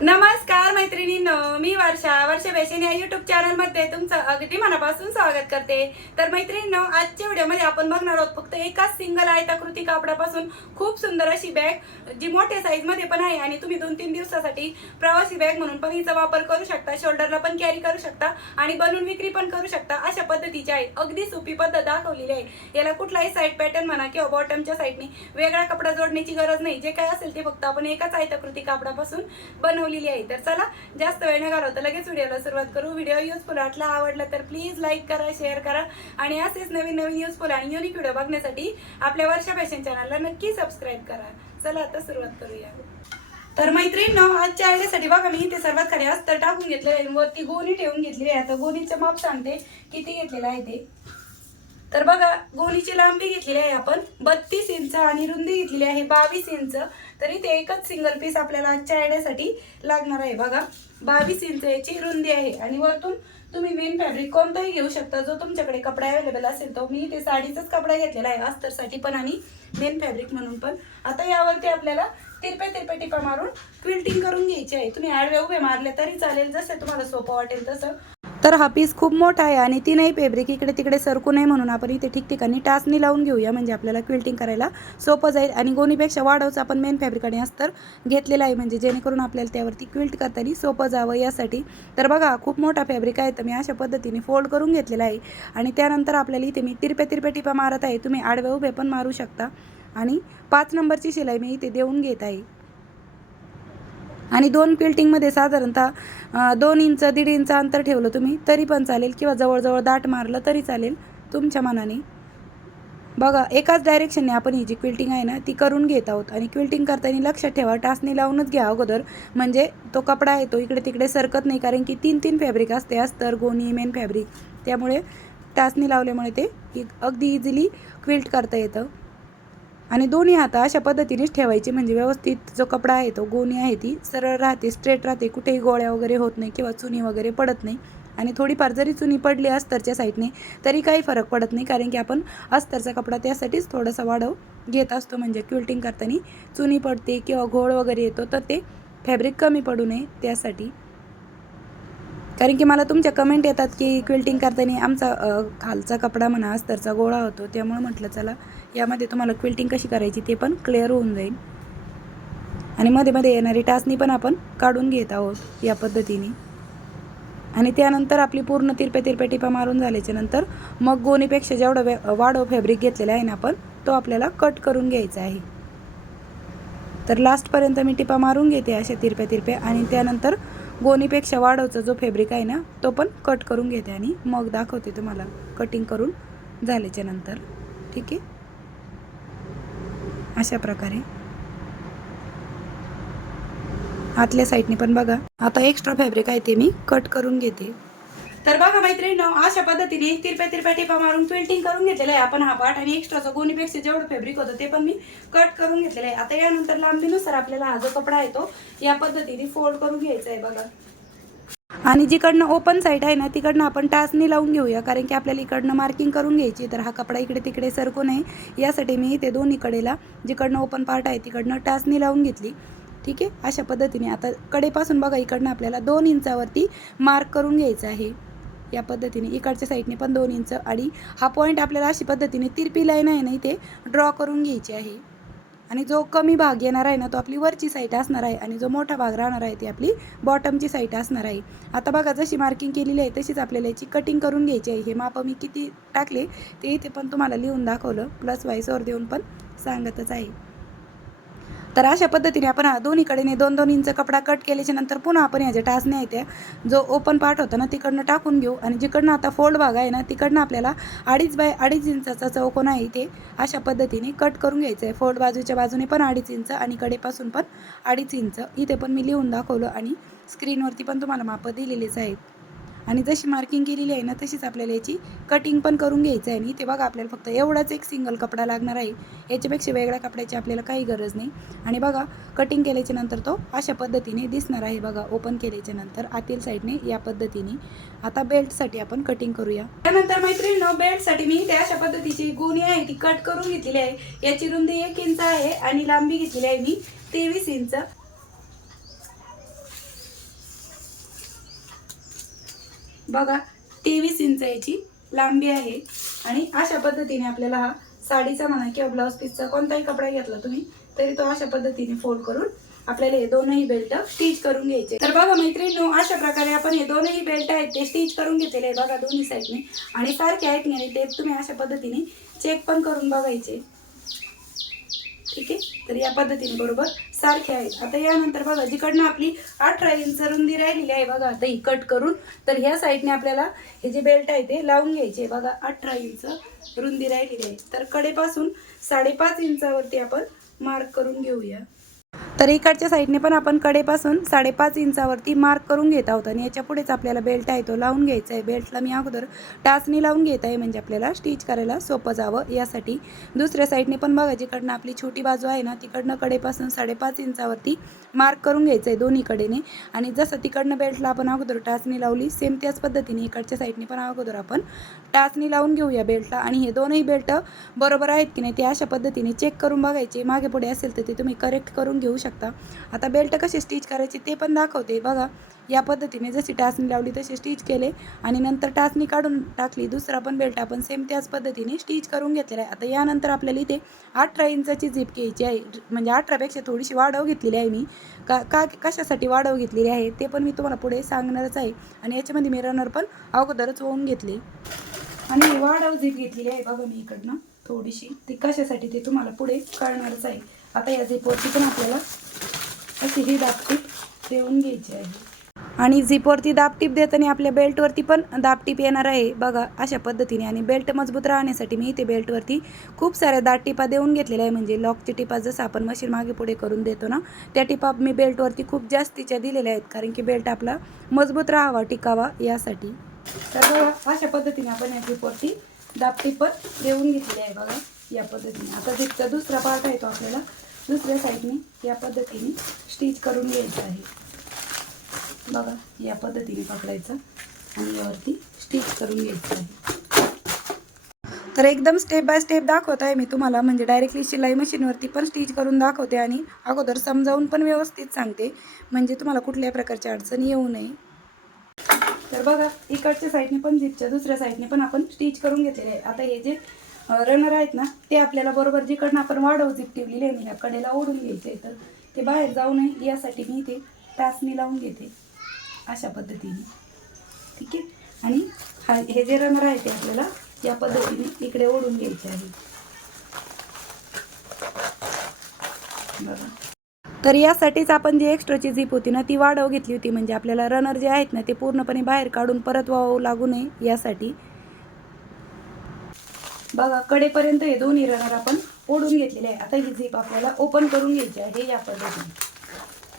નમસ્કાર. मैत्रिणींनो मी वर्षा वर्षा फॅशन या युट्यूब चॅनलमध्ये तुमचं अगदी मनापासून स्वागत करते. तर मैत्रिणींनो आजच्या व्हिडिओमध्ये आपण बघणार आहोत फक्त एकाच सिंगल आयताकृती कापडापासून. खूप सुंदर अशी बॅग जी मोठ्या साईजमध्ये पण आहे आणि तुम्ही दोन तीन दिवसासाठी प्रवासी बॅग म्हणून पण हिचा वापर करू शकता शोल्डरला पण कॅरी करू शकता आणि बनवून विक्री पण करू शकता. अशा पद्धतीची आहे. अगदी सोपी पद्धत दाखवलेली आहे. याला कुठलाही साईड पॅटर्न म्हणा किंवा बॉटमच्या साईडने वेगळा कपडा जोडण्याची गरज नाही. जे काय असेल ते फक्त आपण एकाच आयताकृती कापडापासून बनवलेली आहे. तर चला जास्त वेळ न घालवता लगेच व्हिडिओला सुरुवात करू. व्हिडिओ युजफुल वाटला आवडला तर प्लीज लाईक करा शेअर करा. आणि असेच नवीन नवीन युजफुल आणि युनिक व्हिडिओ बघण्यासाठी आपल्या वर्षा फॅशन चॅनलला नक्की सबस्क्राईब करा. चला आता सुरुवात करूया. तर मैत्रीण आजच्या आयडियासाठी बघा मी इथे सर्वात खाली अस्तर टाकून घेतलेलं आहे. वरती गोणी ठेवून घेतलेली आहे. आता गोणीचं माप सांगते. किती घेतलेलं आहे ते? तर बघा गोणीची लांबी घेतलेली आहे आपण. बत्तीस इंच आणि रुंदी घेतलेली आहे बावीस इंच. तर इथे एकच सिंगल पीस आपल्याला आजच्या आयडियासाठी लागणार आहे बघा. बावीस इंच याची रुंदी आहे. आणि वरतून तुम्ही मेन फॅब्रिक कोणताही घेऊ शकता. जो तुमच्याकडे कपडा अवेलेबल असेल तो. मी ते साडीचाच कपडा घेतलेला आहे अस्तरसाठी पण आणि मेन फॅब्रिक म्हणून पण. आता यावरती आपल्याला तिरप्या तिरप्या टिपा मारून क्विल्टिंग करून घ्यायची आहे. तुम्ही आडव्या उभे मारले तरी चालेल. जसं तुम्हाला सोपं वाटेल तसं. तर हा पीस खूप मोठा आहे आणि तीनही फॅब्रिक इकडे तिकडे सरकू नये म्हणून आपण इथे ठिकठिकाणी टाचणी लावून घेऊया. म्हणजे आपल्याला क्विल्टिंग करायला सोपं जाईल आणि गोणीपेक्षा वाढवचं आपण मेन फॅब्रिक आणि अस्तर घेतलेलं आहे. म्हणजे जेणेकरून आपल्याला त्यावरती क्विल्ट करताना सोपं जावं यासाठी. तर बघा खूप मोठा फॅब्रिक आहे. तर मी अशा पद्धतीने फोल्ड करून घेतलेला आहे. आणि त्यानंतर आपल्याला इथे मी तिरप्या तिरप्या टिपा मारत आहे. तुम्ही आडवे उभे पण मारू शकता. आणि पाच नंबरची शिलाई मी इथे देऊन घेत आहे. आणि दोन क्विल्टिंगमध्ये साधारणतः दोन इंच दीड इंच अंतर ठेवलं तुम्ही तरी पण चालेल किंवा जवळजवळ दाट मारलं तरी चालेल तुमच्या मनाने. बघा एकाच डायरेक्शनने आपण ही जी क्विल्टिंग आहे ना ती करून घेत आहोत. आणि क्विल्टिंग करताना लक्षात ठेवा टासनी लावूनच घ्या अगोदर. म्हणजे तो कपडा आहे तो इकडे तिकडे सरकत नाही कारण की तीन तीन फॅब्रिक असते अस्तर गोणी मेन फॅब्रिक त्यामुळे टासनी लावल्यामुळे ते अगदी इझिली क्विल्ट करता येतं. आणि दोन्ही हात अशा पद्धतीनेच ठेवायचे. म्हणजे व्यवस्थित जो कपडा आहे तो गोणी आहे ती सरळ राहते स्ट्रेट राहते. कुठेही गोळ्या वगैरे होत नाही किंवा चुनी वगैरे पडत नाही. आणि थोडीफार जरी चुनी पडली अस्तरच्या साईडने तरी काही फरक पडत नाही. कारण की आपण अस्तरचा कपडा त्यासाठीच थोडासा वाढव घेत असतो. म्हणजे क्विल्टिंग करताना चुनी पडते किंवा घोळ वगैरे येतो तर ते फॅब्रिक कमी पडू नये त्यासाठी. कारण की मला तुमच्या कमेंट येतात की क्विल्टिंग करताना आमचा खालचा कपडा म्हणा अस्तरचा गोळा होतो त्यामुळे म्हटलं चला यामध्ये तुम्हाला क्विल्टिंग कशी करायची ते पण क्लिअर होऊन जाईल. आणि मध्ये मध्ये येणारी टाचणी पण आपण काढून घेत आहोत या पद्धतीने. आणि त्यानंतर आपली पूर्ण तिरप्या तिरप्या टिपा मारून झाल्याच्यानंतर मग गोणीपेक्षा जेवढं वे वाढव फॅब्रिक घेतलेला आहे ना आपण तो आपल्याला कट करून घ्यायचा आहे. तर लास्टपर्यंत मी टिपा मारून घेते अशा तिरप्या तिरप्या आणि त्यानंतर गोणीपेक्षा वाढवचा जो फॅब्रिक आहे ना तो पण कट करून घेते आणि मग दाखवते तुम्हाला. कटिंग करून झाल्याच्यानंतर. ठीक आहे? अशा प्रकारे. आतल्या साईडने पण बघा. आता एक्स्ट्रा फॅब्रिक आहे ते मी कट करून घेते. तर बघा मैत्रिणी अशा पद्धतीने तिरप्या तिरप्या टिपा मारून फिल्टिंग करून घेतलेलं आहे. आपण हा पाठ आणि एक्स्ट्राचं गोणीपेक्षा जेवढं फॅब्रिक होतं ते पण मी कट करून घेतलेलं आहे. आता यानंतर लांबीनुसार आपल्याला हा जो कपडा आहे तो या पद्धतीने फोल्ड करून घ्यायचा आहे बघा. आणि जिकडनं ओपन साईड आहे ना तिकडनं आपण टाचणी लावून घेऊया कारण की आपल्याला इकडनं मार्किंग करून घ्यायची तर हा कपडा इकडे तिकडे सरकू नये. यासाठी मी इथे दोन्ही कडेला जिकडनं ओपन पार्ट आहे तिकडनं टाचणी लावून घेतली. ठीक आहे? अशा पद्धतीने. आता कडेपासून बघा इकडनं आपल्याला दोन इंचावरती मार्क करून घ्यायचं आहे. या पद्धतीने. इकडच्या साईडने पण दोन इंच आणि हा पॉईंट आपल्याला अशी पद्धतीने तिरपी लाईन आहे ना इथे ड्रॉ करून घ्यायची आहे. आणि जो कमी भाग येणार आहे ना तो आपली वरची साईट असणार आहे आणि जो मोठा भाग राहणार आहे ती आपली बॉटमची साईट असणार आहे. आता बघा जशी मार्किंग केलेली आहे तशीच आपल्याला याची कटिंग करून घ्यायची आहे. हे माप मी किती टाकले ते इथे पण तुम्हाला लिहून दाखवलं. प्लस वाईसवर देऊन पण सांगतच आहे. तर अशा पद्धतीने आपण दोन्हीकडेने दोन दोन इंच कपडा कट केल्याच्यानंतर पुन्हा आपण ह्याचे टाचण्या आहेत जो ओपन पार्ट होता ना तिकडनं टाकून घेऊ. आणि जिकडनं आता फोल्ड भाग आहे ना तिकडनं आपल्याला अडीच बाय अडीच इंचाचा चौकोन आहे इथे अशा पद्धतीने कट करून घ्यायचं आहे फोल्ड बाजूच्या बाजूने पण अडीच इंच आणि कडेपासून पण अडीच इंच. इथे पण मी लिहून दाखवलं आणि स्क्रीनवरती पण तुम्हाला मापं दिलेलीच आहेत. आणि जशी मार्किंग केलेली आहे ना तशीच आपल्याला याची कटिंग पण करून घ्यायचं आहे. आणि ते बघा आपल्याला फक्त एवढाच एक सिंगल कपडा लागणार आहे. याच्यापेक्षा वेगळ्या कपड्याची आपल्याला काही गरज नाही. आणि बघा कटिंग केल्याच्यानंतर तो अशा पद्धतीने दिसणार आहे. बघा ओपन केल्याच्यानंतर आतील साईडने या पद्धतीने. आता बेल्टसाठी आपण कटिंग करूया. त्यानंतर मैत्रिणीनो बेल्टसाठी मी इथे अशा पद्धतीची गुणी आहे ती कट करून घेतलेली आहे. याची रुंदी एक इंच आहे आणि लांबी घेतलेली आहे मी तेवीस इंच बघा तेवीस इंच याची लांबी आहे. आणि अशा पद्धतीने आपल्याला हा साडीचा म्हणा किंवा ब्लाऊज पीसचा कोणताही कपडा घेतला तुम्ही तरी तो अशा पद्धतीने फोल्ड करून आपल्याला हे दोनही बेल्ट स्टिच करून घ्यायचे. तर बघा मैत्रिणी अशा प्रकारे आपण हे दोनही बेल्ट आहेत ते स्टिच करून घेतलेले आहे बघा दोन्ही साईडने आणि सारखे आहेत नाही ते तुम्ही अशा पद्धतीने चेक पण करून बघायचे. ठीक आहे? तर या पद्धतीने बरोबर सारखे आहेत. आता यानंतर बघा जिकडनं आपली अठरा इंच रुंदी राहिलेली आहे बघा आता ही कट करून तर ह्या साईडने आपल्याला हे जे बेल्ट आहे ते लावून घ्यायचे बघा अठरा इंच रुंदी राहिलेली आहे. तर कडेपासून साडेपाच इंचावरती आपण मार्क करून घेऊया. तर इकडच्या साईडने पण आपण कडेपासून साडेपाच इंचावरती मार्क करून घेत आहोत. आणि याच्या पुढेच आपल्याला बेल्ट आहे तो लावून घ्यायचा आहे. बेल्टला मी अगोदर टाचणी लावून घेत आहे म्हणजे आपल्याला स्टिच करायला सोपं जावं यासाठी. दुसऱ्या साईडने पण बघा जिकडनं आपली छोटी बाजू आहे ना तिकडनं कडेपासून साडेपाच इंचावरती मार्क करून घ्यायचं आहे दोन्हीकडेने. आणि जसं तिकडनं बेल्टला आपण अगोदर टाचणी लावली सेम त्याच पद्धतीने इकडच्या साईडने पण अगोदर आपण टाचणी लावून घेऊया बेल्टला. आणि हे दोनही बेल्ट बरोबर आहेत की नाही ते अशा पद्धतीने चेक करून बघायचे. मागे पुढे असेल तर ते तुम्ही करेक्ट करून घेऊ घेऊ शकता. आता बेल्ट कसे स्टिच करायची ते पण दाखवते. बघा या पद्धतीने जशी टाचणी लावली तशी स्टिच केले आणि नंतर टाचणी काढून टाकली. दुसरा पण बेल्ट आपण सेम त्याच पद्धतीने स्टिच करून घेतलेला आहे. आता यानंतर आपल्याला इथे अठरा इंचाची झीप घ्यायची आहे. म्हणजे अठरापेक्षा थोडीशी वाढव घेतलेली आहे मी. का का कशासाठी वाढव घेतलेली आहे ते पण मी तुम्हाला पुढे सांगणारच आहे. आणि याच्यामध्ये मी रनर पण अगोदरच होऊन घेतली. आणि वाढव झीप घेतलेली आहे. बघा मी इकडनं थोडीशी. ती कशासाठी ते तुम्हाला पुढे कळणारच आहे. आता या झिपवरती पण आपल्याला अशी ही दाबटीप देऊन घ्यायची आहे. आणि झिपवरती दाबटीप देताना आपल्या बेल्टवरती पण दाबटीप येणार आहे. बघा अशा पद्धतीने. आणि बेल्ट मजबूत राहण्यासाठी मी इथे बेल्टवरती खूप साऱ्या दाट टिपा देऊन घेतलेल्या आहे. म्हणजे लॉकची टिपा जसं आपण मशीन मागे पुढे करून देतो ना त्या टिपा मी बेल्टवरती खूप जास्तीच्या दिलेल्या आहेत. कारण की बेल्ट आपला मजबूत राहावा टिकावा यासाठी. तर बघा अशा पद्धतीने आपण या झिपवरती दाबटीप पण देऊन घेतलेली आहे. बघा या पद्धतीने. आता झिपचा दुसरा पार्ट आहे तो आपल्याला दुसऱ्या साईडने या पद्धतीने स्टिच करून घ्यायचं आहे. बघा या पद्धतीने पकडायचं आणि यावरती स्टिच करून घ्यायचं आहे. तर एकदम स्टेप बाय स्टेप दाखवत आहे मी तुम्हाला. म्हणजे डायरेक्टली शिलाई मशीनवरती पण स्टिच करून दाखवते आणि अगोदर समजावून पण व्यवस्थित सांगते. म्हणजे तुम्हाला कुठल्या प्रकारची अडचण येऊ नये. तर बघा इकडच्या साईडने पण जिपच्या दुसऱ्या साईडने पण आपण स्टिच करून घेतलेले आहे. आता हे जे रनर आहेत ना ते आपल्याला बरोबर जिकडनं आपण वाढव जिप ठेवलेली आहे ह्या कडेला ओढून घ्यायचे तर ते बाहेर जाऊ नये. यासाठी मी ते टाचणी लावून घेते अशा पद्धतीने. ठीक आहे? आणि हा हे जे रनर आहे ते आपल्याला या पद्धतीने इकडे ओढून घ्यायचे आहे. बघा. तर यासाठीच आपण जी एक्स्ट्राची झीप होती ना ती वाढव घेतली होती. म्हणजे आपल्याला रनर जे आहेत ना ते पूर्णपणे बाहेर काढून परत वाव लागू नये यासाठी. बघा कडेपर्यंत हे दोन्ही रनर आपण ओढून घेतलेले आहे. आता ही झीप आपल्याला ओपन करून घ्यायची आहे या पद्धतीने.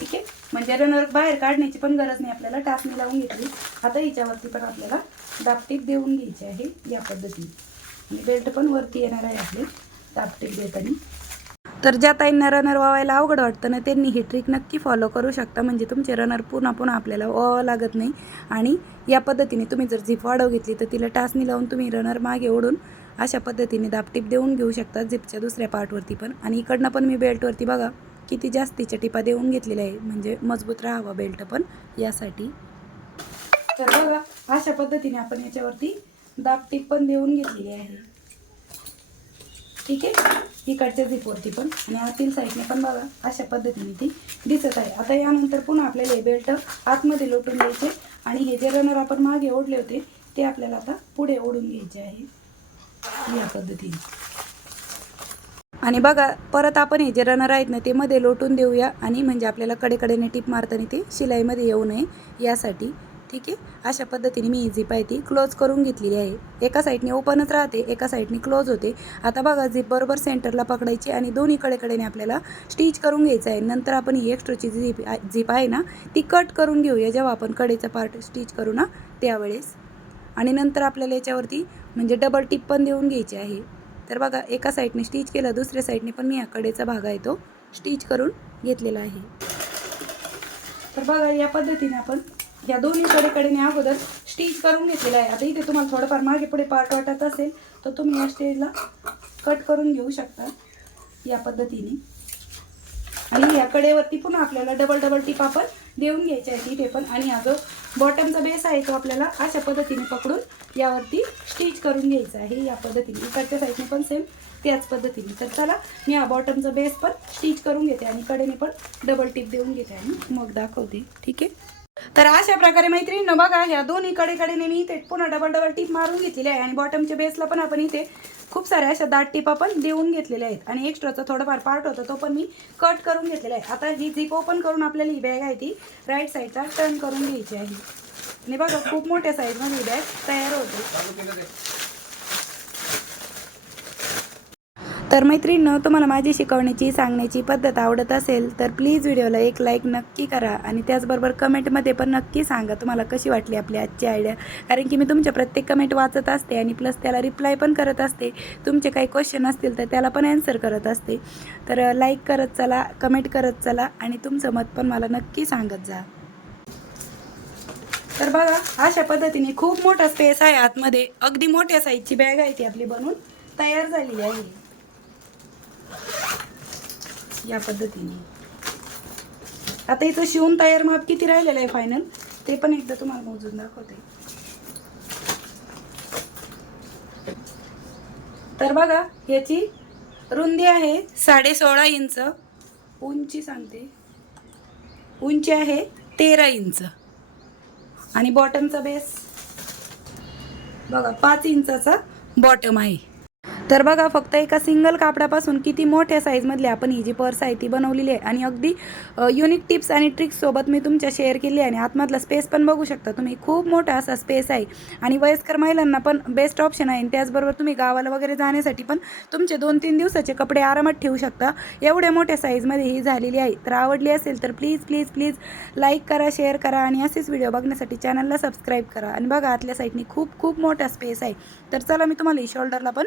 ठीक आहे? म्हणजे रनर बाहेर काढण्याची पण गरज नाही आपल्याला टाचणी लावून घेतली. आता हिच्यावरती पण आपल्याला दापटीप देऊन घ्यायची आहे या पद्धतीने. आणि बेल्ट पण वरती येणार आहे आपले दापटीप देताना. तर ज्या ताईंना रनर वावायला अवघड वाटतं ना त्यांनी ही ट्रिक नक्की फॉलो करू शकता. म्हणजे तुमचे रनर पुन्हा पुन्हा आपल्याला वावावं लागत नाही. आणि या पद्धतीने तुम्ही जर झीप वाढव घेतली तर तिला टाचणी लावून तुम्ही रनर मागे ओढून अशा पद्धतीने दापटीप देऊन घेऊ शकता झिपच्या दुसऱ्या पार्टवरती पण. आणि इकडनं पण मी बेल्टवरती बघा किती जास्तीच्या टिपा देऊन घेतलेल्या आहे. म्हणजे मजबूत राहावा बेल्ट पण यासाठी. तर बघा अशा पद्धतीने आपण याच्यावरती दापटीप पण देऊन घेतलेली आहे. ठीक आहे? इकडच्या झिपवरती पण. आणि आतील साईडने पण बघा अशा पद्धतीने ती दिसत आहे. आता यानंतर पुन्हा आपल्याला हे बेल्ट आतमध्ये लोटून द्यायचे आणि हे जे रनर आपण मागे ओढले होते ते आपल्याला आता पुढे ओढून घ्यायचे आहे. या पद्धतीने. आणि बघा परत आपण हे जे रनर आहेत ना ते मध्ये लोटून देऊया आणि म्हणजे आपल्याला कडेकडेने टिप मारताना ते शिलाईमध्ये येऊ नये यासाठी. ठीक आहे? अशा पद्धतीने मी ही झीप आहे ती क्लोज करून घेतलेली आहे. एका साईडने ओपनच राहते एका साईडने क्लोज होते. आता बघा झिप बरोबर सेंटरला पकडायची आणि दोन्ही कडेकडेने आपल्याला स्टिच करून घ्यायचं आहे. नंतर आपण ही एक्स्ट्राची झिप झिप आहे ना ती कट करून घेऊया. जेव्हा आपण कडेचा पार्ट स्टिच करू ना त्यावेळेस. आणि नंतर आपल्याला याच्यावरती म्हणजे डबल टिप पण देऊन घ्यायची आहे. तर बघा एका साईडने स्टिच केलं दुसऱ्या साईडने पण मी या कडेचा भाग आहे तो स्टिच करून घेतलेला आहे. तर बघा या पद्धतीने आपण या दोन्ही कडेकडेने अगोदर स्टिच करून घेतलेला आहे. आता इथे तुम्हाला थोडंफार मागे पुढे पार्ट वाटत असेल तर तुम्ही या स्टेजला कट करून घेऊ शकता या पद्धतीने. आणि या कडेवरती पुन्हा आपल्याला डबल डबल टिप आपण देऊन घ्यायची आहे तिथे पण आणि हा जो बॉटमचा बेस आहे तो आपल्याला अशा पद्धतीने पकडून यावरती स्टिच करून घ्यायचा आहे. या पद्धतीने. इकडच्या साईडने पण सेम त्याच पद्धतीने. तर चला मी हा बॉटमचा बेस पण स्टिच करून घेते आणि कडेने पण डबल टिप देऊन घेते आणि मग दाखवते. ठीक आहे? तर अशा प्रकारे मैत्रिणीनं बघा ह्या दोन्ही कडे मी इथे पुन्हा डबल डबल टिप मारून घेतलेली आहे. आणि बॉटमच्या बेसला पण आपण इथे खूप साऱ्या अशा दाट टिपा पण देऊन घेतलेल्या आहेत. आणि एक्स्ट्राचा थोडाफार पार्ट होता तो पण मी कट करून घेतलेला आहे. आता ही झिप ओपन करून आपल्याला ही बॅग आहे ती राईट साईडला टर्न करून घ्यायची आहे. आणि बघा खूप मोठ्या साईजमध्ये ही बॅग तयार होते. तर मैत्रिणीनं तुम्हाला माझी शिकवण्याची सांगण्याची पद्धत आवडत असेल तर प्लीज व्हिडिओला एक लाईक नक्की करा आणि त्याचबरोबर कमेंटमध्ये पण नक्की सांगा तुम्हाला कशी वाटली आपली आजची आयडिया कारण की मी तुमच्या प्रत्येक कमेंट वाचत असते आणि प्लस त्याला रिप्लाय पण करत असते. तुमचे काही क्वेश्चन असतील तर त्याला पण ॲन्सर करत असते. तर लाईक करत चला कमेंट करत चला आणि तुमचं मत पण मला नक्की सांगत जा. तर बघा अशा पद्धतीने खूप मोठा स्पेस आहे आतमध्ये. अगदी मोठ्या साईजची बॅग आहे ती आपली बनवून तयार झालेली आहे. या पद्धतीने. आता इथं शिवून तयार माप किती राहिलेलं आहे फायनल ते पण एकदा तुम्हाला मोजून दाखवते. तर बघा याची रुंदी आहे साडे सोळा इंच. उंची सांगते. उंची आहे तेरा इंच. आणि बॉटमचा बेस बघा पाच इंचाचा बॉटम आहे. तर बघा फक्त एका सिंगल कापडापासून किती मोठ्या साईजमधली आपण ही जी पर्स आहे ती बनवलेली आहे. आणि अगदी युनिक टिप्स आणि ट्रिक्ससोबत मी तुमच्या शेअर केली आहे. आणि आतमधला स्पेस पण बघू शकता तुम्ही. खूप मोठा असा स्पेस आहे. आणि वयस्कर महिलांना पण बेस्ट ऑप्शन आहे. आणि त्याचबरोबर तुम्ही गावाला वगैरे जाण्यासाठी पण तुमचे दोन तीन दिवसाचे कपडे आरामात ठेवू शकता. एवढ्या मोठ्या साईजमध्ये ही झालेली आहे. तर आवडली असेल तर प्लीज प्लीज प्लीज लाईक करा शेअर करा आणि असेच व्हिडिओ बघण्यासाठी चॅनलला सबस्क्राईब करा. आणि बघा आतल्या साईडनी खूप खूप मोठा स्पेस आहे. तर चला मी तुम्हाला शोल्डरला पण